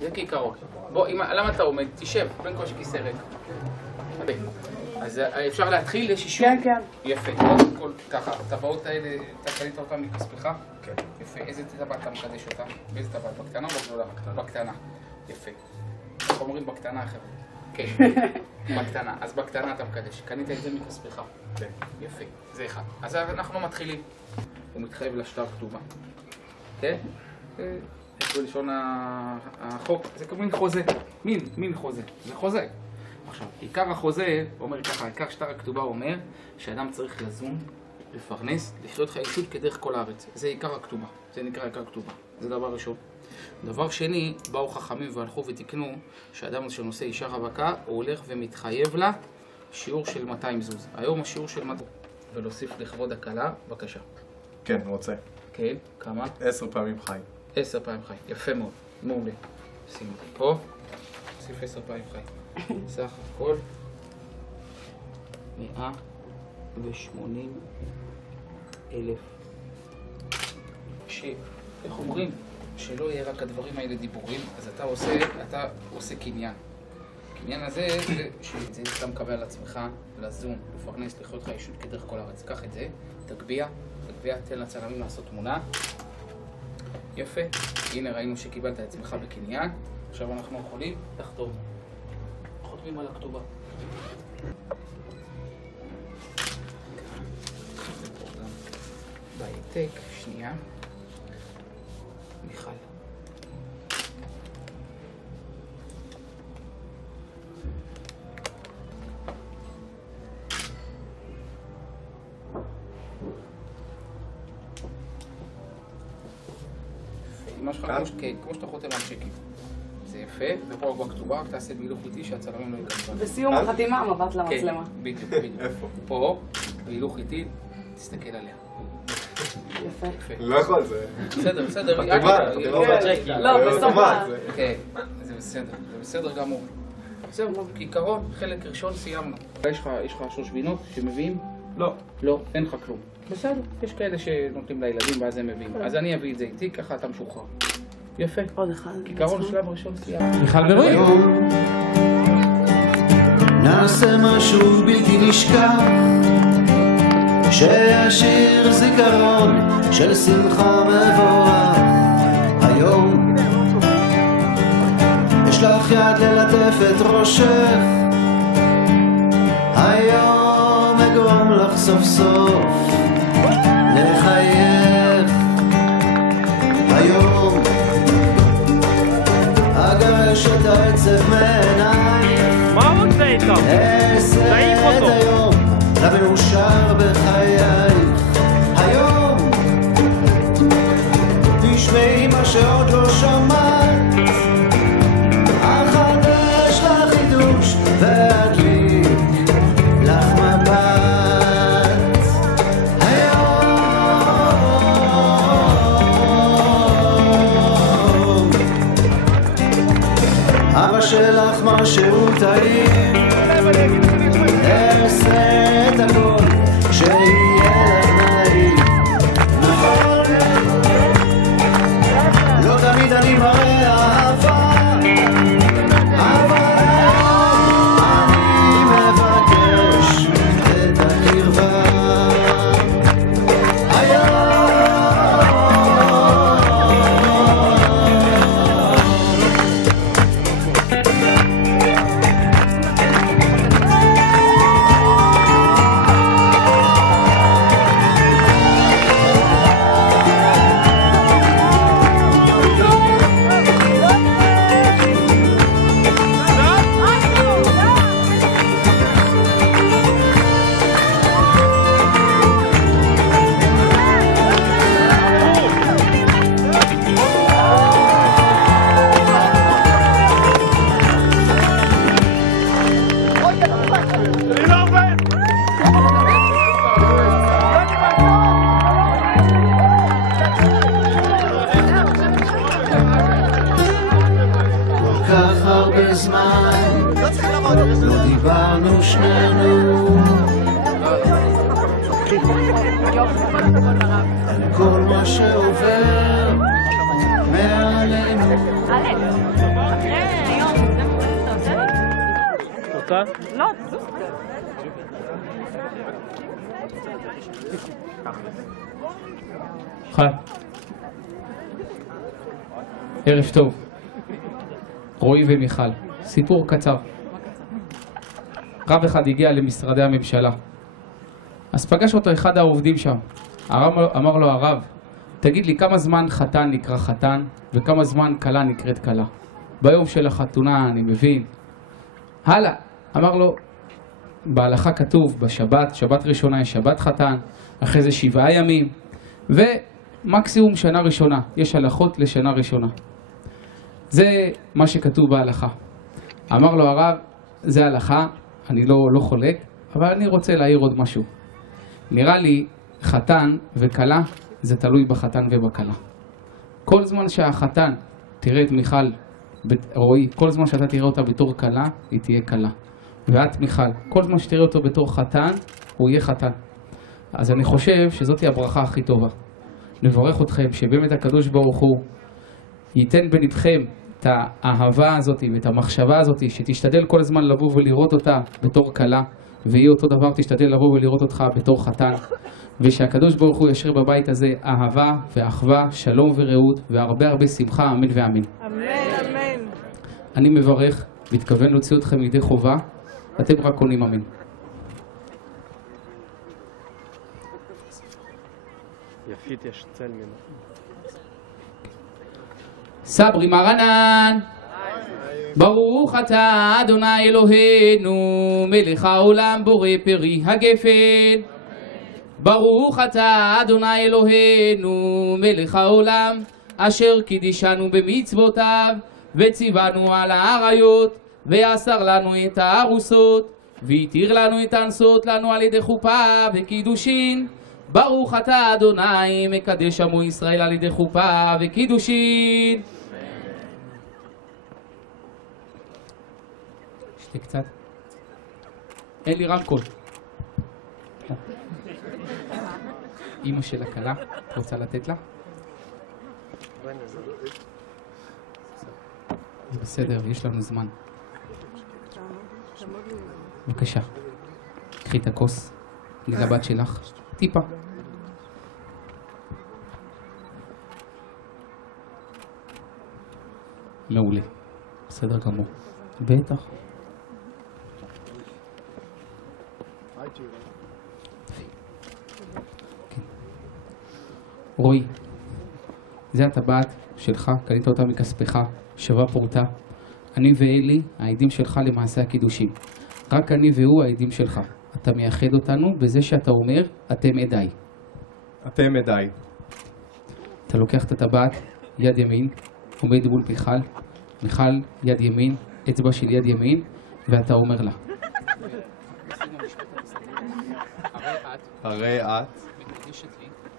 זה כעיקרון. בוא, למה אתה עומד? תשב, בין כל שכיסא ריק. אז אפשר להתחיל? יש אישור? כן, כן. יפה. קודם כל, ככה, הטבעות האלה, אתה קנית אותן מכספך? כן. יפה. איזה טבעת אתה מקדש אותה? באיזה טבעת? בקטנה או בגדולה? בקטנה. יפה. איך אומרים בקטנה, חבר'ה? כן. בקטנה. אז בקטנה אתה מקדש. קנית את זה מכספך? כן. יפה. זה אחד. אז אנחנו מתחילים. הוא מתחייב לשטר כתובה. כן? יש בלשון החוק, זה כמין חוזה, מין חוזה, זה חוזה. עכשיו, עיקר החוזה אומר ככה, עיקר שטר הכתובה אומר שאדם צריך לזון, לפרנס, לחיות חיישות כדרך כל הארץ. זה עיקר הכתובה, זה נקרא עיקר כתובה, זה דבר ראשון. דבר שני, באו חכמים והלכו ותקנו שאדם שנושא אישה רווקה, הוא הולך ומתחייב לה שיעור של 200 זוז. היום השיעור של 200, ולהוסיף לכבוד הכלה, בבקשה. כן, רוצה. כן, כמה? 10 פעמים חי. 10 פעמים חי, יפה מאוד, מעולה. שימו פה, נוסיף 10 פעמים חי. סך הכל 180,000. איך אומרים? שלא יהיה רק הדברים האלה דיבורים, אז אתה עושה קניין. הקניין הזה, שזה אתה מקבל על עצמך, לזון, לפרנס, לחיות חיישות כדרך כל הארץ. קח את זה, תגביה, תן לצלמים לעשות תמונה. יפה, הנה ראינו שקיבלת את עצמך בקניין, עכשיו אנחנו יכולים לחתום. חותמים על הכתובה. בהעתק, שנייה. מיכל. מה שלך כמו שאתה חותם על צ'קים. זה יפה, ופה בכתובה, רק תעשה בהילוך איטי שהצלמים לא ייכנסו. בסיום החתימה, מבט למצלמה. כן, בדיוק, בדיוק. איפה? פה, בהילוך איטי, תסתכל עליה. יפה. לא יכול, זה... בסדר, בסדר. לא, בסוף. כן, זה בסדר, זה בסדר גמור. זהו, כעיקרון, חלק ראשון סיימנו. יש לך שושבינות שמביאים? לא. לא, אין לך כלום. בסדר, יש כאלה שנותנים לילדים ואז הם מביאים. אז אני אביא את זה איתי, ככה אתה משוחרר. יפה. עוד אחד. כעיקרון שלב ראשון סיימנו. מיכל ורועי. נעשה משהו בלתי נשכח, שישיר זיכרון של שמחה מבורך. היום יש לך יד ללטף את ראשך, היום אגרום לך סוף סוף לחייך. היום אגרש את העצב מעינייך, מה רוצה איתו? אעשה את היום למאושר בחייך. היום תשמעי מה שעוד לא שמעת, אחדש לך חידוש ואדליק לך מבט. היום אבא שלך משהו טעים, אעשה את הכל שיהיה לך נעים. נכון, לא תמיד אני מראה אהבה, אבל אני מבקש את הקרבה. זמן לא דיברנו שנינו על כל מה שעובר מעלינו. אחרי היום, אתה עושה לי? רוצה? לא, זוז. חי. ערב טוב. רועי ומיכל. סיפור קצר. רב אחד הגיע למשרדי הממשלה. אז פגש אותו אחד העובדים שם. אמר לו הרב, תגיד לי כמה זמן חתן נקרא חתן וכמה זמן כלה נקראת כלה. ביום של החתונה אני מבין. הלאה. אמר לו, בהלכה כתוב בשבת, שבת ראשונה יש שבת חתן, אחרי זה 7 ימים, ומקסימום שנה ראשונה. יש הלכות לשנה ראשונה. זה מה שכתוב בהלכה. אמר לו הרב, זה הלכה, אני לא חולק, אבל אני רוצה להעיר עוד משהו. נראה לי חתן וכלה זה תלוי בחתן ובכלה. כל זמן שהחתן, תראה את מיכל, רועי, כל זמן שאתה תראה אותה בתור כלה, היא תהיה כלה. ואת מיכל, כל זמן שתראה אותו בתור חתן, הוא יהיה חתן. אז אני חושב שזאת היא הברכה הכי טובה. נברך אתכם שבאמת הקדוש ברוך הוא ייתן בלבכם את האהבה הזאת ואת המחשבה הזאת, שתשתדל כל הזמן לבוא ולראות אותה בתור כלה, ויהיה אותו דבר תשתדל לבוא ולראות אותך בתור חתן, ושהקדוש ברוך הוא ישרה בבית הזה אהבה ואחווה, שלום ורעות, והרבה הרבה שמחה, אמן ואמן. אמן, אמן. אני מברך, מתכוון להוציא אתכם לידי חובה, אתם רק עונים אמן. יפית יש צל ממנו. סברי מרנן, ברוך אתה אדוני אלוהינו מלך העולם בורא פרי הגפן. ברוך אתה אדוני אלוהינו מלך העולם אשר קידישנו במצוותיו וציוונו על האריות ויאסר לנו את הארוסות והתיר לנו את האנסות לנו על ידי חופה וקידושין. ברוך אתה אדוני מקדש עמו ישראל על ידי חופה וקידושין. שתי קצת. אין לי רמקול. אמא של הכלה, את רוצה לתת לה? זה בסדר, יש לנו זמן. בבקשה. קחי את הכוס. לבת שלך. טיפה. מעולה. בסדר גמור. בטח. רועי, זה הטבעת שלך, קנית אותה מכספך, שווה פורטה. אני ואלי, העדים שלך למעשה הקידושים. רק אני והוא העדים שלך. אתה מייחד אותנו בזה שאתה אומר, אתם עדיי. אתם עדיי. אתה לוקח את הטבעת, יד ימין, עומד מול מיכל, יד ימין, אצבע של יד ימין, ואתה אומר לה. הרי את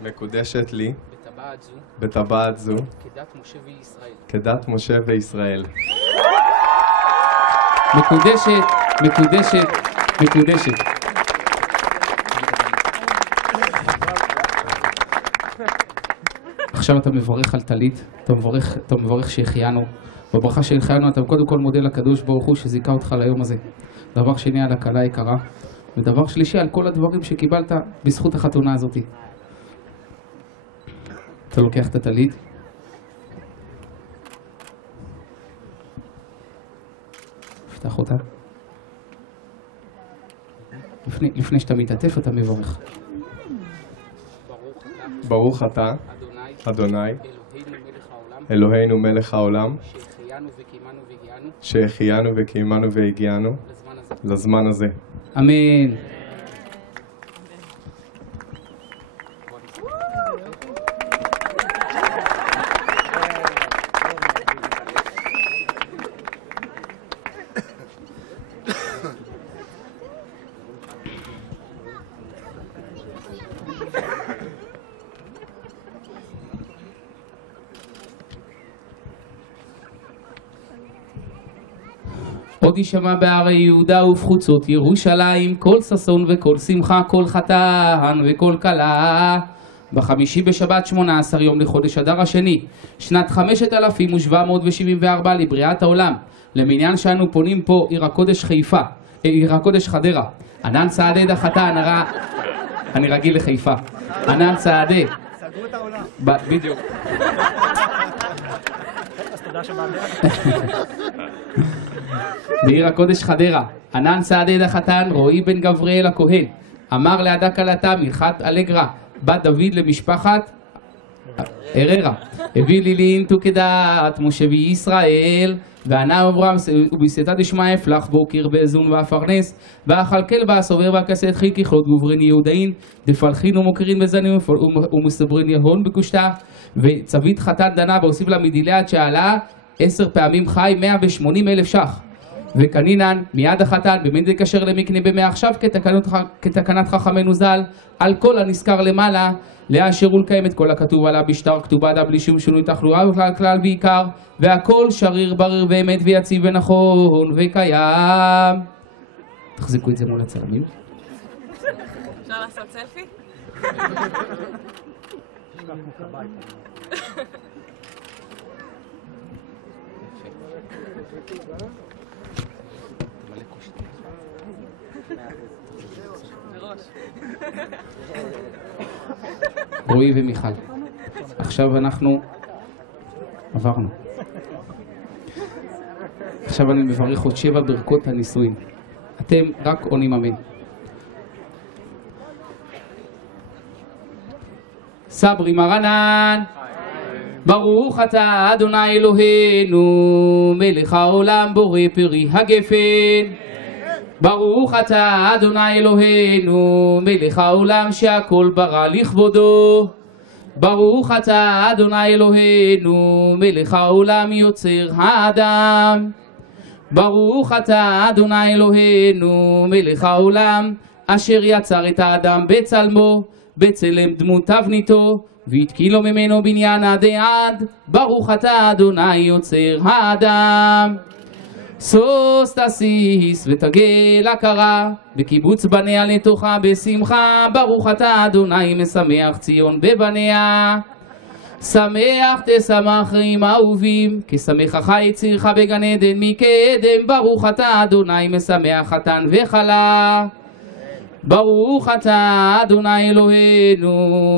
מקודשת לי בטבעת זו כדת משה וישראל. מקודשת. עכשיו אתה מברך על טלית, אתה מברך שהחיינו. בברכה שהחיינו אתה קודם כל מודה לקדוש ברוך הוא שזיכה אותך ליום הזה. דבר שני על הכלה היקרה, ודבר שלישי על כל הדברים שקיבלת בזכות החתונה הזאת. אתה לוקח את הטלית, פתח אותה. לפני שאתה מתעטף אתה מברך. ברוך אתה אדוני אלוהינו מלך העולם שהחיינו וקיימנו והגיענו לזמן הזה. אמן. עוד יישמע בערי יהודה ובחוצות ירושלים כל ששון וכל שמחה, כל חתן וכל כלה, בחמישי בשבת 18 יום לחודש אדר השני, שנת 5774 לבריאת העולם, למניין שאנו פונים פה עיר הקודש חיפה, עיר הקודש חדרה. ענן סעדה דחתן, אני רגיל לחיפה. ענן סעדה. סגרו את העולם. בדיוק. אז תודה שבאת. בעיר הקודש חדרה, ענן סעדה דחתן, רועי בן גבריאל הכהן, אמר לעדה כלתה מלכת אלגרה, בת דוד למשפחת אררה, הביא לי לינטו כדעת משה וישראל, וענה אברהם ובסייתא דשמיא אפלח בו קרבי זון ואפרנס, ואכלכל בה סובב והכסת חיל ככלות גוברין יהודאין, דפלחין ומוקרין בזנים ומסברין יהון בקושתה, וצבית חתן דנה והוסיף לה מדילת שעלה 10 פעמים חי 180,000 ש"ח. וקנינן מיד החתן במין דקשר למקנה במעכשיו כתקנת חכמנו ז"ל, על כל הנזכר למעלה, לאשר ולקיים את כל הכתוב עליו בשטר כתובה דה בלי שום שינוי תחלואה וכלל כלל ועיקר, והכל שריר בריר ואמת ויציב ונכון וקיים. תחזיקו את זה מול הצלמים. אפשר לעשות סלפי? רועי ומיכל, עכשיו אנחנו עברנו. עכשיו אני מברך עוד 7 ברכות הנישואין. אתם רק עונים אמן. סברי מרנן, ברוך אתה אדוני אלוהינו מלך העולם בורא פרי הגפן. ברוך אתה אדוני אלוהינו מלך העולם שהכל ברא לכבודו. ברוך אתה אדוני אלוהינו מלך העולם יוצר האדם. ברוך אתה אדוני אלוהינו מלך העולם אשר יצר את האדם בצלמו בצלם דמות תבניתו והתקין לו ממנו בניין עד עד. ברוך אתה אדוני יוצר האדם. סוס תסיס ותגל הכרה בקיבוץ בניה לתוכה בשמחה. ברוך אתה אדוני משמח ציון בבניה. שמח תשמח עם אהובים כשמחך יצירך בגן עדן מקדם. ברוך אתה אדוני משמח חתן וכלה. ברוך אתה אדוני אלוהינו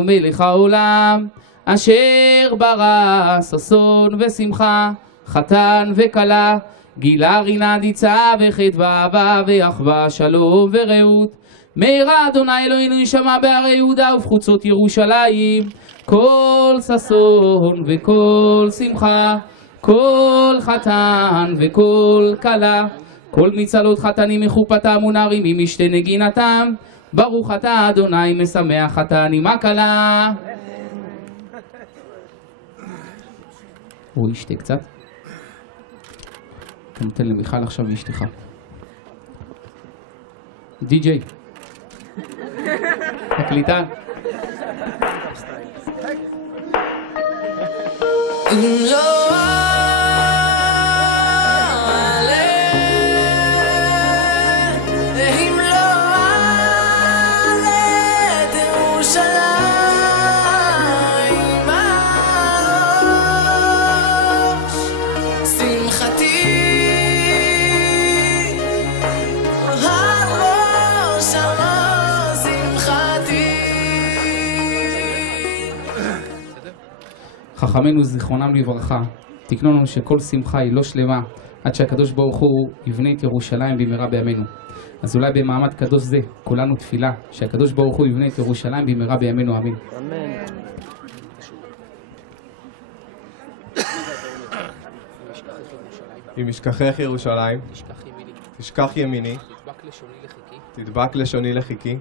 מלך העולם אשר ברא ששון ושמחה חתן וכלה, גילה רינה דיצה וחטא ואהבה ואחווה שלום ורעות. מהרה אדוני אלוהינו יישמע בהרי יהודה ובחוצות ירושלים כל ששון וכל שמחה, כל חתן וכל כלה, כל מצלות חתנים מחופתם ונערים עם משתי נגינתם. ברוך אתה אדוני משמח חתן עם הכלה. הוא ישתה קצת. אתה נותן למיכל עכשיו ואשתך. די-ג'יי. תקליטה. אם לא חכמינו זיכרונם לברכה תקנו לנו שכל שמחה היא לא שלמה עד שהקדוש ברוך הוא יבנה את ירושלים במהרה בימינו. אז אולי במעמד קדוש זה כולנו תפילה שהקדוש ברוך הוא יבנה את ירושלים במהרה בימינו, אמן. אמן. אם אשכחך ירושלים, תשכח ימיני, תדבק לשוני לחיקי,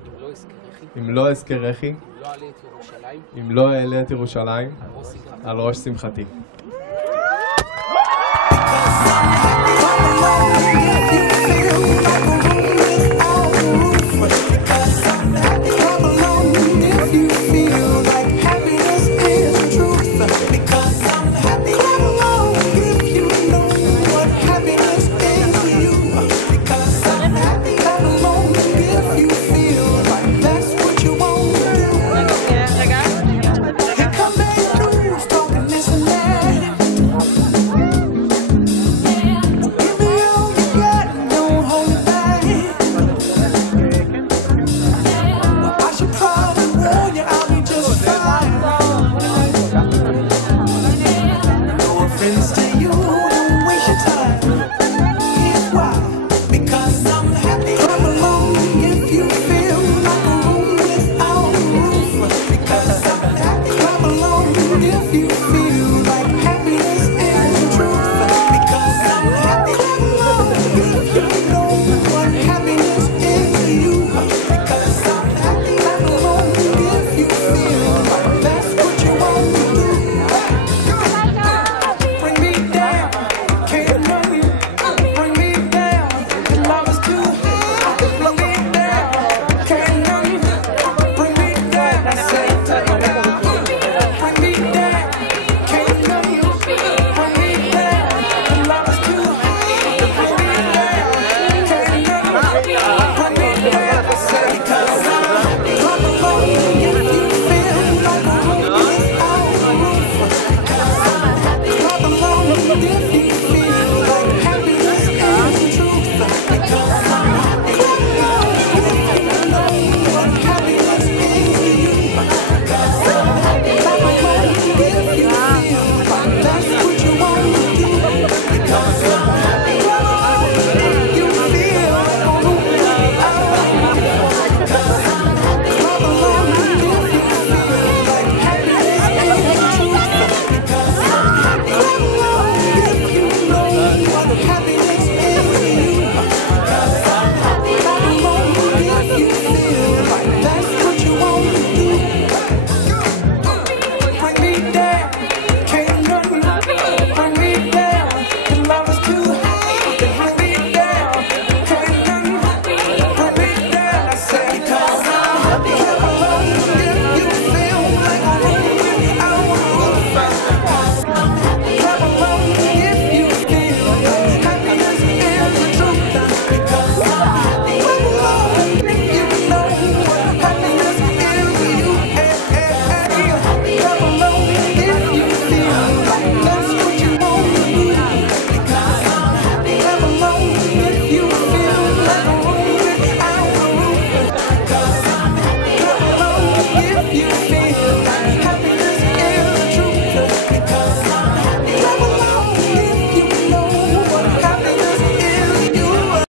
אם לא אזכרכי, אם לא אעלה את ירושלים על ראש שמחתי.